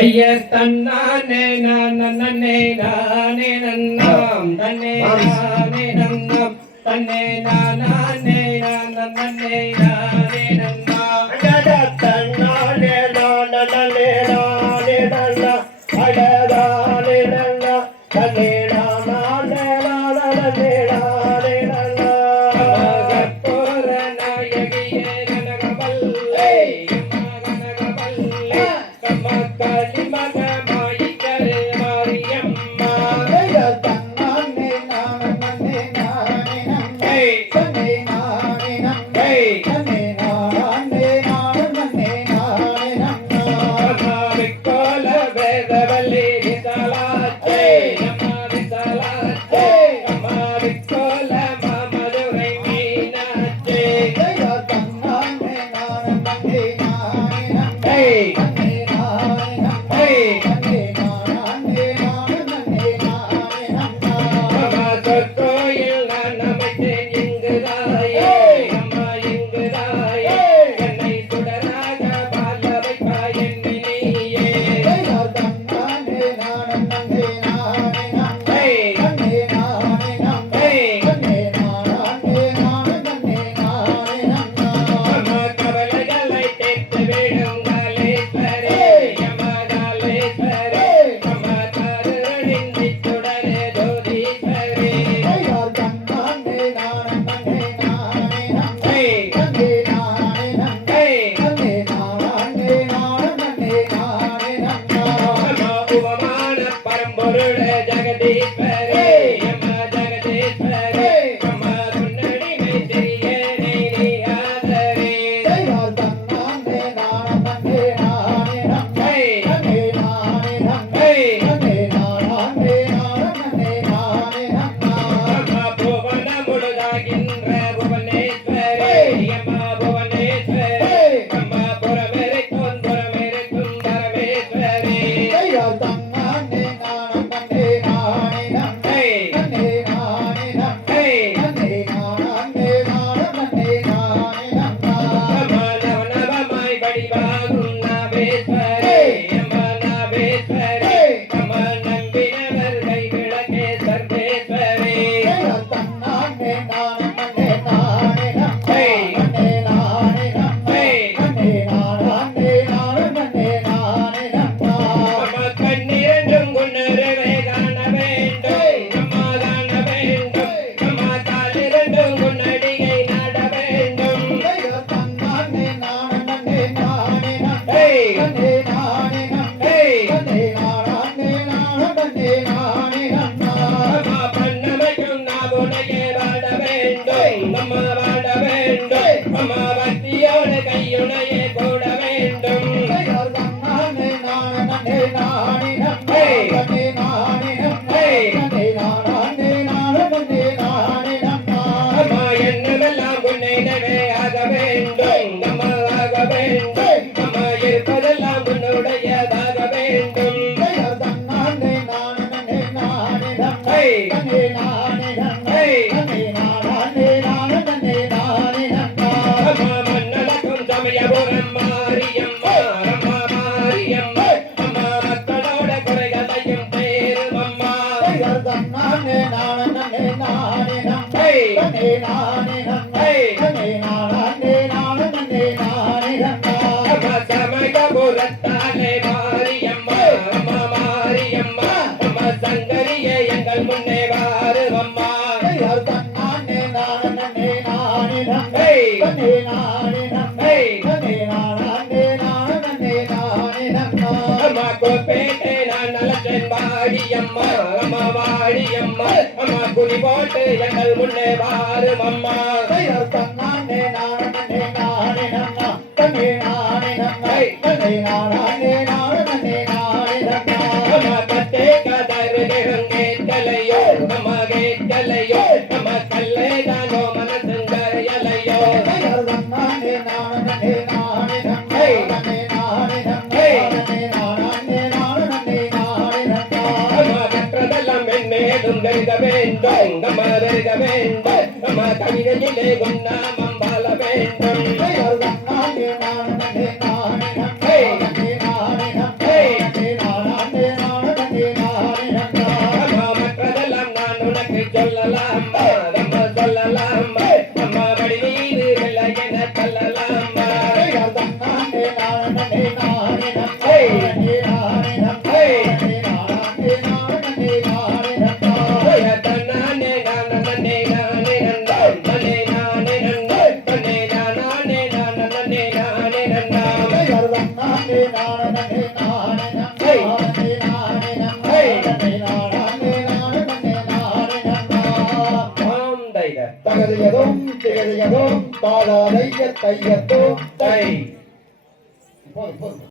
தைய தன்னானே நானே நானே நன்னாம் தன்னே நானே நன்னாம் தன்னே நானே நானே நானே நன்னாம் தன்னானே நானே நானே நன்னா அடதானே நன்னா தன்னே நானே நானே நானே நன்னா கற்பூர நாயகியே கனகவல்லே கனகவல்லே கமகலி மகமாயி கரே மாரியம்மா தன்னானே நானே நானே நன்னா தன்னே நானே நன்னா தன்னே நானே நானே நானே நன்னா விக்கோல வேதவல்லி விசாலாச்சே அம்மா விசாலாச்சே அம்மா விக்கோல மாமதுரை மீனாச்சே தன்னானே நானே நானே நன்னா கோயில் நான் அமைத்தேன் இங்குதாயே அம்மா இங்குதாயே என்னை சுடராக பால வைப்பாய் என்னை நீயே தன்னானே நானே நானே நன்னா தன்னே நானே நன்னா தன்னே நானே நானே நானே நன்னா அம்மா கவலைகளை தேர்த்து விடும் காலேஸ்வரே அம்மா காலேஸ்வரே அம்மா கருணின் நித்துடனே ஜோதீஸ்வரே தன்னானே நானே நானே நன்னா தன்னே நானே நன்னா தன்னே நானே நானே நானே நன்னா அம்மா உபமான பரம்பொருள ஜெகதீஸ்வரே அம்மா ஜெகதீஸ்வரே அம்மா துன்னடிமை தெரியனை நீ ஆதரே தன்னானே நானே நானே நன்னா தன்னே நானே நன்னா தன்னே நானே நானே நானே நன்னா அம்மா புவன முழுதாகின்ற புவனேஸ்வரே அம்மா புவனேஸ்வரே அம்மா புறமெரிக்கும் புறமெரிக்கும் பரமேஸ்வரே தன்னானே நானே நானே நன்னா தன்னே நானே நன்னா தன்னே நானே நானே நானே நன்னா அம்மா நவநவமாய் வடிவாகும் நாவேஸ்வரே அம்மா நாவேஸ்வரே அம்மா நம்பினவர் கை விளக்கே சர்வேஸ்வரே தன்னானே நானே நானே நன்னா தன்னே நானே நன்னா தன்னே நானே நானே நானே நன்னா அம்மா கண்ணிரண்டும் குன்னுருவே காண வேண்டும் அம்மா காண வேண்டும் அம்மா காலிரண்டும் குன்னடியை நாட வேண்டும் தன்னானே நானே நானே நன்னா தன்னே நானே நன்னா தன்னே நானே நானே நானே நன்னா அம்மா பண்ணமைக்கும் நாவுனையே வாட வேண்டும் அம்மா வாட வேண்டும் அம்மா பக்தியோட கையுனையே கூட வேண்டும் தன்னானே நானே நானே நன்னா தன்னே நானே நன்னா தன்னே நானே நானே நானே நன்னா அம்மா என்னமெல்லாம் உன்னிடவே ஆக வேண்டும் அம்மா ஆக வேண்டும் அம்மா இருப்பதெல்லாம் உன்னுடையதாக வேண்டும் தன்னானே நானே நானே நன்னா தன்னே நானே நன்னா தன்னே நானே நானே நானே நன்னா அம்மா மன்னலக்கும் சமயபுரம் மாரியம்மா அம்மா மாரியம்மா அம்மா மக்களோட குறைகளையும் தேரும் அம்மா தன்னானே நானே நானே நன்னா தன்னே நானே நன்னா தன்னே நானே நானே நானே நன்னா அம்மா சமயபுரத்தாலே மாரியம்மா அம்மா மாரியம்மா அம்மா சங்கரியே எங்கள் முன்னே வாரும் அம்மா தன்னானே நானே நானே நன்னா தன்னே நானே நன்னா தன்னே நானே நானே நானே நன்னா அம்மா கோப்பேட்டை நான் நலச்சன் வாடியம்மா அம்மா வாடியம்மா அம்மா குடி போட்டு எங்கள் முன்னே வாரும் அம்மா தன்னானே நானே நானே நன்னா தன்னே நானே நன்னா தன்னே நானே நானே நானே நன்னா அம்மா கத்தே கதறு கேட்கலையோ அம்மா கேட்கலையோ அம்மா கல்லே தானோ மனசுங்கரையலையோ தன்னானே நானே நானே நன்னா தன்னே நானே நன்னா தன்னே நானே நானே நானே நன்னா அம்மா கற்றதெல்லாம் மென்மேலும் பெருக வேண்டும் அம்மா பெருக வேண்டும் அம்மா கவிதையிலே குன்னாமம் வாழ வேண்டும் தன்னானே நானே நானே நன்னா தன்னே நானே நன்னா ஆம் தைத தகதியதும் திகதியதும் தாளாதைய தையத்தும் தை போதும் போதும்